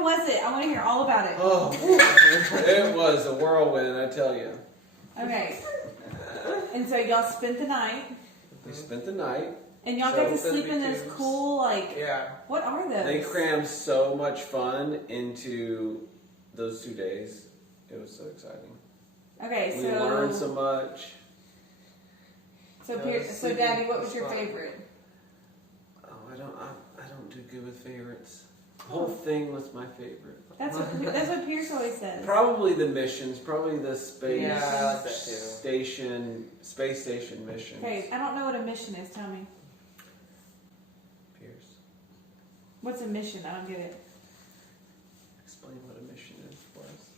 How was it? I want to hear all about it. Oh, it was a whirlwind, I tell you. Okay. And so y'all spent the night. We spent the night. And y'all got to sleep in those cool, like, what are those? They crammed so much fun into those 2 days. It was so exciting. Okay, we learned so much. So, Daddy, what was your favorite? Oh, I don't do good with favorites. The whole thing was my favorite. That's what Pierce always says. Probably the missions. Probably the space station missions. Okay, I don't know what a mission is. Tell me. Pierce. What's a mission? I don't get it. Explain what a mission is for us.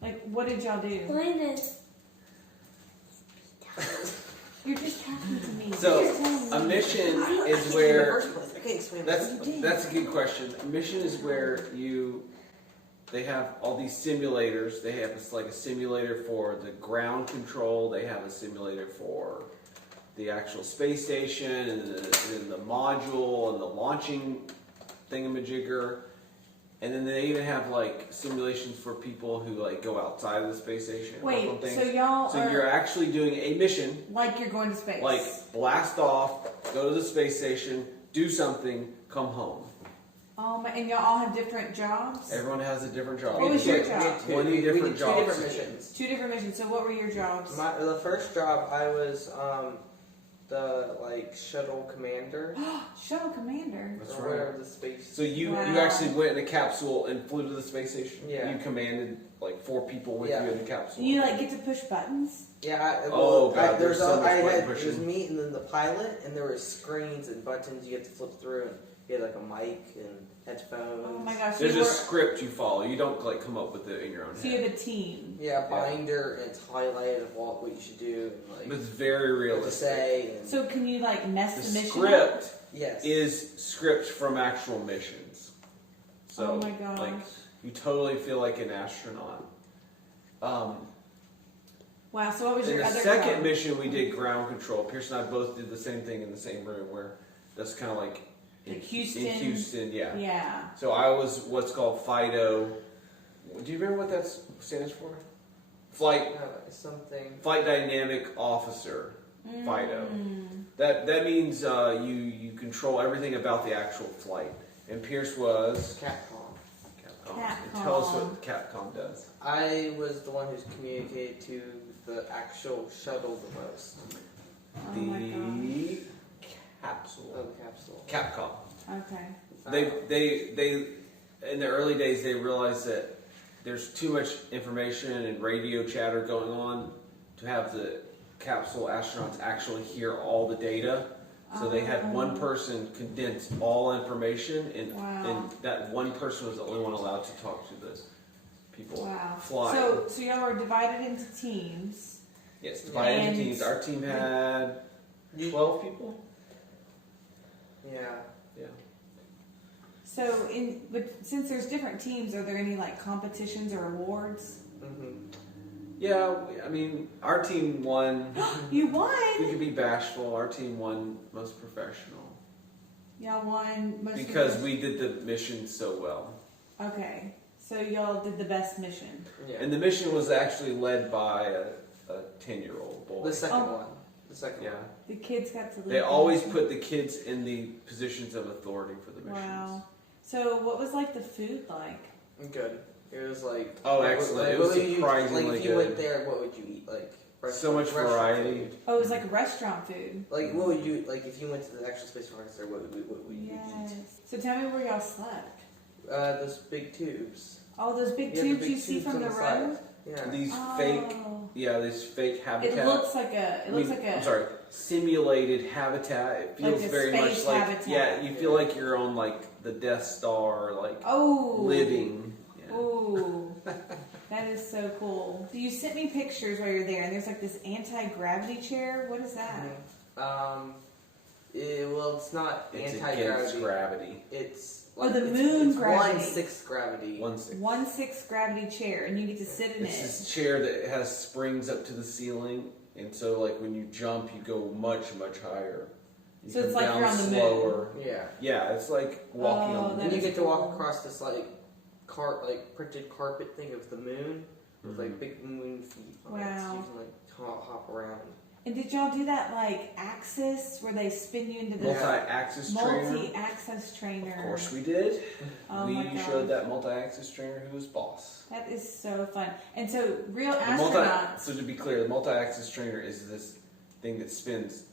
Like, what did y'all do? Explain it. You're just talking to me. So, a mission is where... That's That's a good question. A mission is where they have all these simulators. They have like a simulator for the ground control. They have a simulator for the actual space station and the module and the launching thingamajigger. And then they even have like simulations for people who like go outside of the space station. Wait, and things. so y'all So you're actually doing a mission. like you're going to space. Like blast off, go to the space station, do something, come home. And y'all all have different jobs? Everyone has a different job. What was your job? 20 different jobs. 2 different missions. 2 different missions. So what were your jobs? The first job, I was the shuttle commander. Shuttle commander? That's or right. whatever the space. So you Wow. actually went in a capsule and flew to the space station? Yeah. You commanded like 4 people with you in the capsule? Do you like get to push buttons? Yeah. There's so much button it was pushing. me and then the pilot, and there were screens and buttons you had to flip through, and you had like a mic and headphones. Oh my gosh. There's a script you follow. You don't like come up with it in your own So head. you have a team. Yeah, binder, and it's highlighted of what you should do, and But it's very what to realistic. say. And So can you like mess the mission up? Script yes. is script from actual missions. So Oh my gosh. like you totally feel like an astronaut. Wow, so what was In your the other second job? mission, we did ground control. Pierce and I both did the same thing in the same room, where that's kind of like in Houston, yeah. Yeah. So I was what's called FIDO. Do you remember what that stands for? Flight Dynamic Officer. FIDO. That means you control everything about the actual flight. And Pierce was Capcom. Tell us what Capcom does. I was the one who's communicated to the actual shuttle the most. Oh my The capsule. Oh, the capsule. Capcom. Okay. They in the early days they realized that there's too much information and radio chatter going on to have the capsule astronauts actually hear all the data. So they had one person condense all information, and that one person was the only one allowed to talk to the people flying. So y'all were divided into teams. Yes, divided into teams. Our team had 12 people. Yeah. Yeah. So but since there's different teams, are there any like competitions or awards? Yeah, I mean, our team won. You won. We could be bashful. Our team won most professional. Y'all won most because we did the mission so well. Okay, so y'all did the best mission. Yeah. And the mission was actually led by a 10-year-old boy. The second one. The second one. The kids got to lead. They always put the kids in the positions of authority for the missions. Wow. So what was like the food like? Good. It was like excellent. It was surprisingly good. Like if you went there, what would you eat? Like so much variety. Food. Oh, it was like restaurant food. Like what would you like if you went to the actual space forest there? What would you eat? So tell me where y'all slept. Those big tubes. Oh, those big tubes you see from the road. Yeah. These fake habitat. It looks like a. I'm sorry. Simulated habitat. It feels like very much like habitat. you feel like you're on like the Death Star, like living. Yeah. Ooh, that is so cool. So you sent me pictures while you're there, and there's like this anti-gravity chair. What is that? Well, it's not It's anti-gravity. against gravity. It's the moon gravity. 1/6 gravity. 1/6. 1/6 gravity chair, and you get to sit in It's it. this chair that has springs up to the ceiling, and so like when you jump, you go much higher. You So it's come like you're down on the moon. slower. Yeah. Yeah, it's like walking Oh, on the that And moon. you is get to walk cool. across this like printed carpet thing of the moon with like big moon feet on it, so Wow. you can like hop around. And did y'all do that like axis where they spin you into the Multi-axis trainer. multi-axis trainer? Of course we did. Oh we my gosh. showed that multi-axis trainer who was boss. That is so fun. And so real The astronauts. so to be clear, the multi-axis trainer is this thing that spins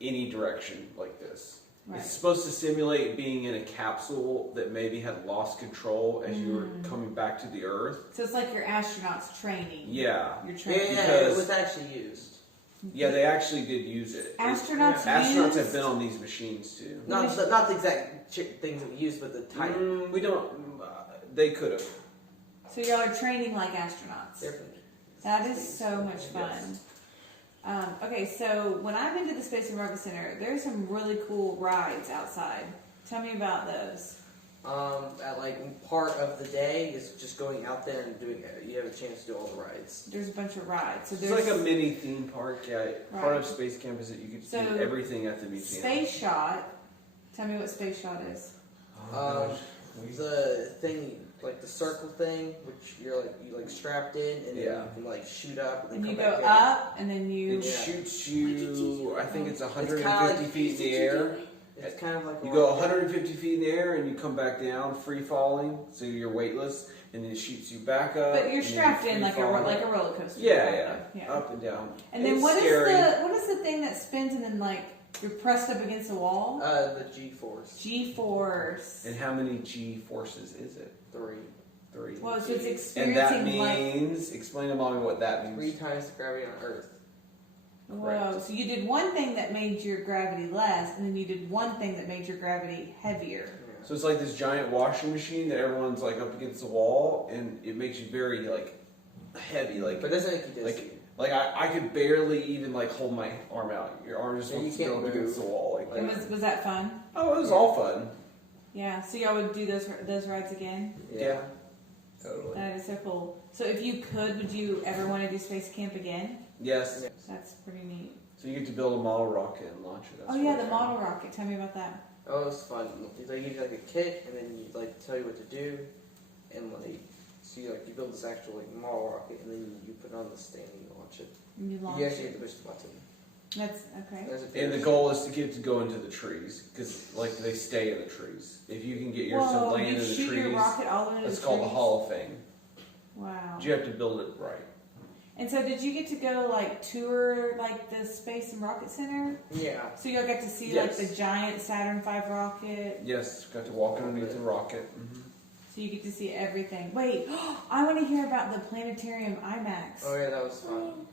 any direction like this. Right. It's supposed to simulate being in a capsule that maybe had lost control as you were Mm. coming back to the Earth. So it's like your astronauts training. Yeah. You're Yeah, training. it Because- was actually used. Yeah, they actually did use it. Astronauts Astronauts used- have been on these machines too. Not the exact things that we used, but the type. We don't. They could have. So y'all are training like astronauts. Different. That is so much fun. Yes. Okay, so when I've been to the Space and Rocket Center, there's some really cool rides outside. Tell me about those. At like part of the day is just going out there and doing. You have a chance to do all the rides. There's a bunch of rides. So It's there's like a mini theme park. Yeah, part Right. of Space Camp is that you can So, see everything at the museum. Space Shot. Tell me what Space Shot is. Oh, gosh. The thing, like the circle thing, which you strapped in, and then Yeah. you can like shoot up and then And you come go back down. up, and then you. It shoots you. I think it's It's 150 kinda like- feet in the air. It's kind of like You go 150 feet in the air and you come back down, free falling, so you're weightless, and then it shoots you back up. But you're and then strapped in like a free-falling. roller coaster. Yeah, kind yeah, of, yeah. up and down. And then It's what is scary. the thing that spins and then like you're pressed up against the wall? the G-force G-force. And how many G forces is it? 3. 3. Well, so it's And that experiencing like. means, explain to mommy what that 3 means. times the gravity on Earth. Whoa! So you did one thing that made your gravity less, and then you did one thing that made your gravity heavier. Yeah. So it's like this giant washing machine that everyone's like up against the wall, and it makes you very like heavy, like But it doesn't make you dizzy. like I could barely even like hold my arm out. Your arm just Yeah, wants you to go can't up against move. the wall like And that. was that fun? Oh, it was all fun. Yeah. So y'all would do those rides again? Yeah. Totally. That is so cool. So if you could, would you ever want to do space camp again? Yes. Yeah. That's pretty neat. So you get to build a model rocket and launch it. That's Oh yeah, really the fun. model rocket. Tell me about that. Oh, it was fun. They give you like a kit, and then you like tell you what to do, and like so you build this actual like model rocket, and then you put it on the stand and you launch it. And you launch You actually it. have to push the button. That's okay. There's a And the parachute. goal is to get to go into the trees because like they stay in the trees. If you can get yours to Whoa! land You in the shoot trees, your rocket all the way to it's the called the trees? Hall of Fame. Wow. But you have to build it right. And so, did you get to go like tour like the Space and Rocket Center? Yeah. So y'all got to see Yes. like the giant Saturn V rocket. Yes, got to walk underneath the rocket. So you get to see everything. Wait, I want to hear about the planetarium IMAX. Oh yeah, that was fun.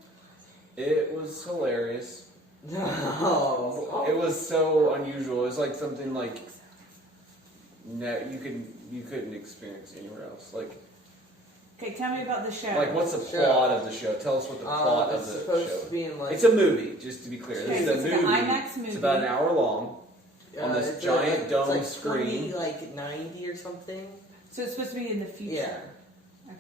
It was hilarious. No. It was so unusual. It was like something like you couldn't experience anywhere else. Okay, tell me about the show. Like what's the Sure. plot of the show? Tell us what the plot of It's the supposed show. to be in like. It's a movie, just to be clear. Okay, This so is a it's an movie. IMAX movie. It's about an hour long. on this it's giant it's dome like screen. 20, like 90 or something. So it's supposed to be in the future. Yeah.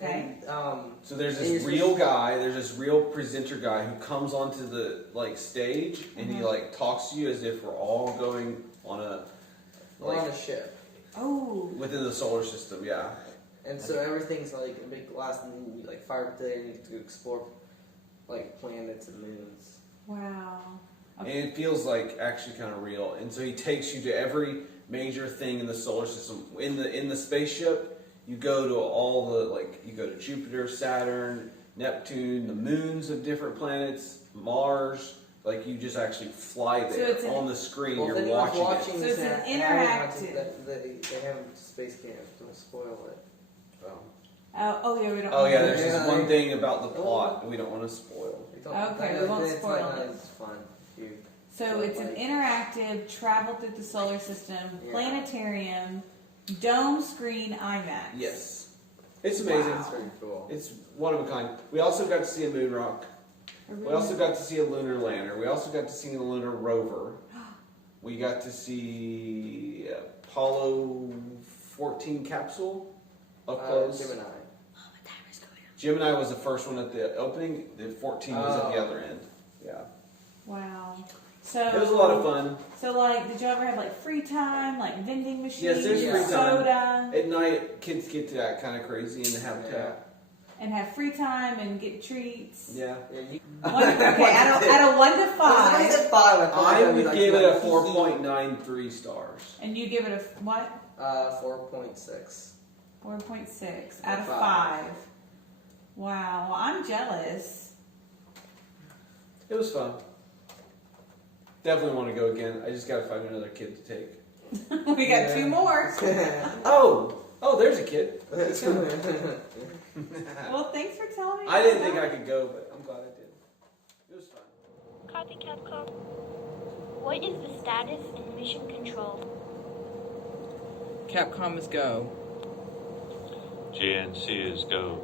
Okay. And, So there's And this you're real guy, there's this real presenter guy who comes onto the like stage and he Mhm. like talks to you as if we're all going on a we're on like a ship. Oh. within the solar system, yeah. And so everything's like a big glass, and then you like fire up there and you get to explore like planets and moons. Wow. And it feels like actually kind of real. And so he takes you to every major thing in the solar system. In the spaceship, you go to all the you go to Jupiter, Saturn, Neptune, the moons of different planets, Mars. Like you just actually fly So there it's an- on the screen. Well, if You're anyone's watching it. So this it's an and haven't watched interactive- it, they haven't space camp. Don't spoil it. Oh yeah, we don't. Oh yeah, know. there's this Yeah, one like- thing about the plot that we don't want to spoil. Okay, we won't it's spoil like, it. It's fun. Dude. So it's an interactive travel through the solar system, Yeah. planetarium, dome screen IMAX. Yes, it's amazing. Wow. It's pretty cool. It's one of a kind. We also got to see a moon rock. We also got to see a lunar lander. We also got to see a lunar rover. We got to see Apollo 14 capsule up close. Gemini. Gemini was the first one at the opening. The 14 was at the Oh. other end. Yeah. Wow. So It was a lot of fun. So like, did you ever have like free time, like vending machines, Yes, there's free time. soda, At night, kids get that kind of crazy in the habitat. and have free time and get treats? Yeah. Yeah, you. Okay, out of 1 to I 5, said 5. I thought I that'd be would like give it a like 4.93 stars. and you give it a what? 4.6. 4.6 out of 5. 5. Wow, well, I'm jealous. It was fun. Definitely want to go again. I just got to find another kid to take. We got 2 more. Oh, there's a kid. Well, thanks for telling me. I didn't think I could go, but I'm glad I did. It was fun. Copy Capcom. What is the status in mission control? Capcom is go. GNC is go.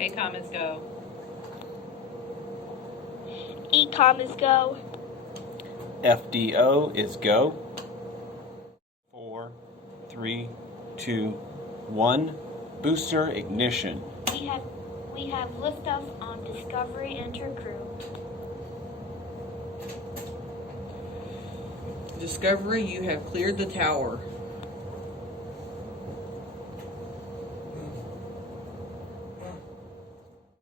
ACOM is go. ECOM is go. FDO is go. 4, 3, 2, 1. Booster ignition. We have liftoff on Discovery. Enter crew. Discovery, you have cleared the tower.